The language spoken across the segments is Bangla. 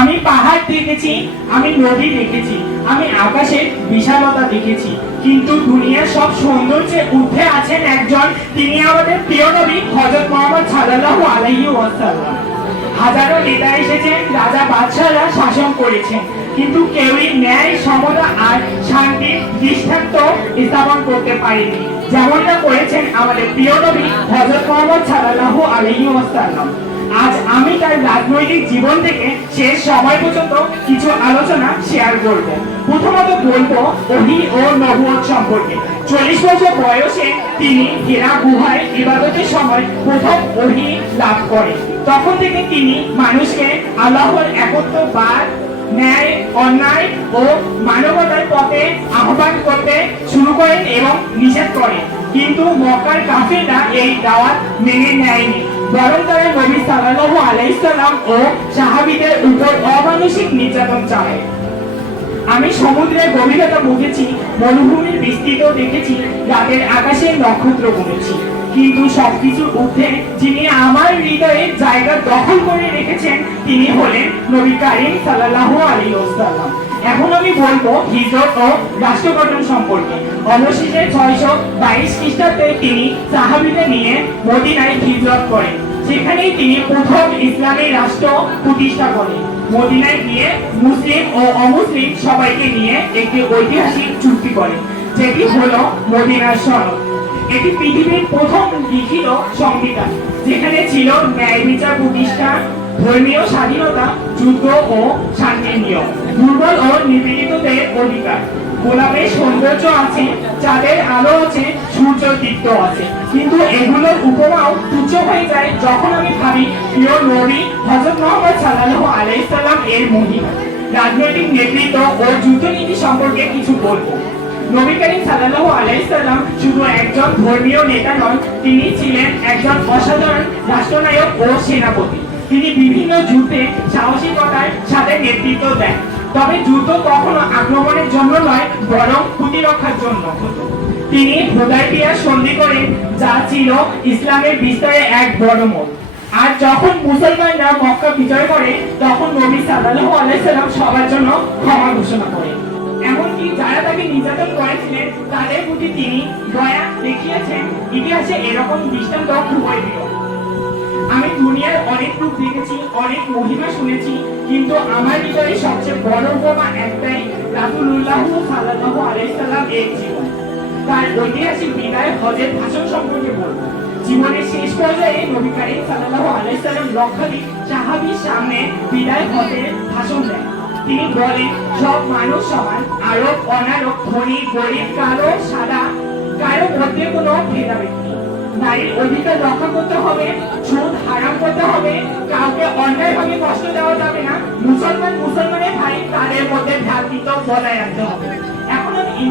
আমি পাহাড় দেখেছি, আমি নদী দেখেছি, আমি আকাশের বিশালতা দেখেছি। কিন্তু দুনিয়ার সব সৌন্দর্যে উঠে আছেন একজন, তিনি আমাদের প্রিয় নবী, হযরত মুহাম্মদ সাল্লাল্লাহু আলাইহি ওয়াসাল্লাম। হাজারো নেতা এসেছেন, রাজা বাদশাহরা শাসন করেছেন। কিন্তু কেউই ন্যায়, সমতা আর শান্তির দৃষ্টান্ত স্থাপন করতে পারেনি। যেমনটা করেছেন আমাদের প্রিয় নবী, হযরত মুহাম্মদ সাল্লাল্লাহু আলাইহি ওয়াসাল্লাম। আজ আমি তার রাজনৈতিক জীবন থেকে শেষ সময় পর্যন্ত কিছু আলোচনা শেয়ার করব। প্রথমত বলব ওহি ও নবুয়ত সম্পর্কে। চল্লিশ বছর বয়সে তিনি হেরা গুহায় ইবাদতের সময় প্রথম ওহি লাভ করেন। তখন থেকে তিনি মানুষকে আল্লাহর একত্ববাদ ন্যায়, অন্যায় ও মানবতার পথে আহ্বান করতে শুরু করেন এবং নিষেধ করেন। কিন্তু মক্কার কাফেররা এই দাওয়াত মেনে নেয়নি। বরং তারা নবী সাল্লাল্লাহু আলাইহি সাল্লাম ও সাহাবীদের উপর নির্যাতন চালায়। আমি সমুদ্রের গভীরতা বুঝেছি, মরুভূমির বিস্তৃত দেখেছি, রাতের আকাশের নক্ষত্র গুনেছি কিন্তু সবকিছুর ঊর্ধ্বে যিনি আমার হৃদয়ে জায়গা দখল করে রেখেছেন, তিনি হলেন নবী কারিম সাল্লাল্লাহু আলাইহি ওয়াসাল্লাম। এখন আমি বলব হিজরত ও রাষ্ট্র গঠন সম্পর্কে। অবশেষে ছয়শো বাইশ খ্রিস্টাব্দে তিনি সাহাবিদের নিয়ে মদিনায় হিজরত করেন। সেখানেই তিনি প্রথম ইসলামী রাষ্ট্র প্রতিষ্ঠা করেন। মদিনায় গিয়ে মুসলিম ও অমুসলিম সবাইকে নিয়ে একটি ঐতিহাসিক চুক্তি করেন, যেটি হলো মদিনার সনদ। এটি পৃথিবীর প্রথম লিখিত সংবিধান, যেখানে ছিল ন্যায় বিচার প্রতিষ্ঠা ধর্মীয় স্বাধীনতা, যুদ্ধ ও শান্তির নিয়ম। দুর্বল ও নিপীড়িতদের অধিকার। গোলাপের সৌন্দর্য আছে, চাঁদের আলো আছে সূর্য দীপ্ত আছে। কিন্তু এগুলোর উপমাও তুচ্ছ হয়ে যায় যখন আমি ভাবি, প্রিয় নবী হজরত মোহাম্মদ সাল্লাল্লাহু আলাইহি সাল্লাম এর মহিমা। রাজনৈতিক নেতৃত্ব ও যুদ্ধনীতি সম্পর্কে কিছু বলব। নবী করিম সাল্লাল্লাহু আলাইহি সাল্লাম শুধু একজন ধর্মীয় নেতা নন, তিনি ছিলেন একজন অসাধারণ রাষ্ট্রনায়ক ও সেনাপতি। তিনি বিভিন্ন যুদ্ধে সাহসিকতার সাথে নেতৃত্ব দেন। তবে যুদ্ধ কখনো আক্রমণের জন্য নয়, বরং প্রতিরক্ষার জন্য। হতো তিনি হুদাইবিয়া সন্ধি করেন যা ছিল ইসলামের বিস্তারে এক বড় মোড়। আর যখন মুসলমানরা মক্কা বিজয় করে, তখন নবী সাল্লাল্লাহু আলাইহি সাল্লাম সবার জন্য ক্ষমা ঘোষণা করেন। এমনকি যারা তাকে নির্যাতন করেছিলেন, তাদের প্রতি তিনি দয়া দেখিয়েছেন। ইতিহাসে এরকম দৃষ্টান্ত খুবই বিরল আমি দুনিয়ার অনেক রূপ দেখেছি, অনেক মহিমা শুনেছি, কিন্তু আমার হৃদয়ে সবচেয়ে বড় উপমা একটাই, রাসূলুল্লাহ সাল্লাল্লাহু আলাইহি সাল্লাম এর জীবন। তার ঐতিহাসিক বিদায় হজের ভাষণ সম্পর্কে বলব। জীবনের শেষ পর্যায়ে নবী করিম সাল্লাল্লাহু আলাইহি সাল্লাম লক্ষাধিক সাহাবীর সামনে বিদায় হজের ভাষণ দেন। তিনি বলেন, সব মানুষ সমান, আরব, অনারব, ধনী, গরিব, কালো, সাদা, কারও মধ্যে কোনো ভেদাভেদ নেই। নারীর অধিকার রক্ষা করতে হবে, সুদ হারাম করতে হবে, কাউকে কষ্ট দেওয়া যাবে না। মুসলমান মুসলমানের ভাই, তাদের মধ্যে ভ্রাতৃত্ব বজায় রাখতে হবে। এখন আমি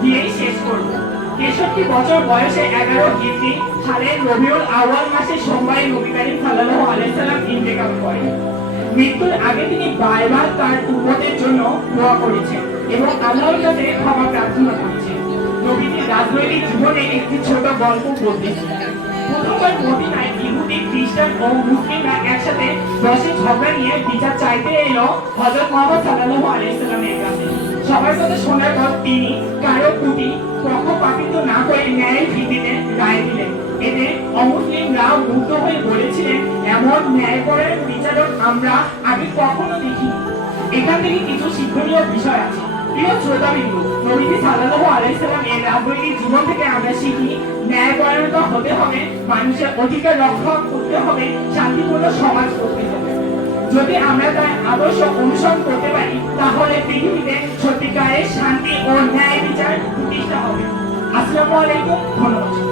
দিয়েই শেষ করব। তেষট্টি বছর বয়সে এগারো হিজরি সালের রবিউল আওয়াল মাসে সোমবারে নবী ইন্তেকাল করেন। মৃত্যুর আগে তিনি বারবার তার উম্মতের জন্য দোয়া করেছেন এবং আল্লাহর কাছে ক্ষমা জীবনে একটি ছোট গল্প বলতেছি প্রথমবার ইহুদি, খ্রিস্টান ও মুসলিমরা একসাথে ঝগড়া নিয়ে বিচার চাইতে এলো হযরত মুহাম্মদ সাল্লাল্লাহু আলাইহি সাল্লামের কাছে। সবার কথা শোনার পর তিনি কারও না করে ন্যায় ভিত্তিতে রায় দিলেন। এতে অমুসলিমরা মুগ্ধ হয়ে বলেছিলেন, এমন ন্যায় করার বিচারক আমরা আগে কখনো দেখিনি। এখান থেকে কিছু শিক্ষণীয় বিষয় আছে। হবে, মানুষের অধিকার রক্ষা করতে হবে, শান্তিপূর্ণ সমাজ করতে হবে। যদি আমরা তার আদর্শ অনুসরণ করতে পারি, তাহলে পৃথিবীতে সত্যিকারের শান্তি ও ন্যায় বিচার প্রতিষ্ঠা হবে। আসসালামু আলাইকুম, ধন্যবাদ।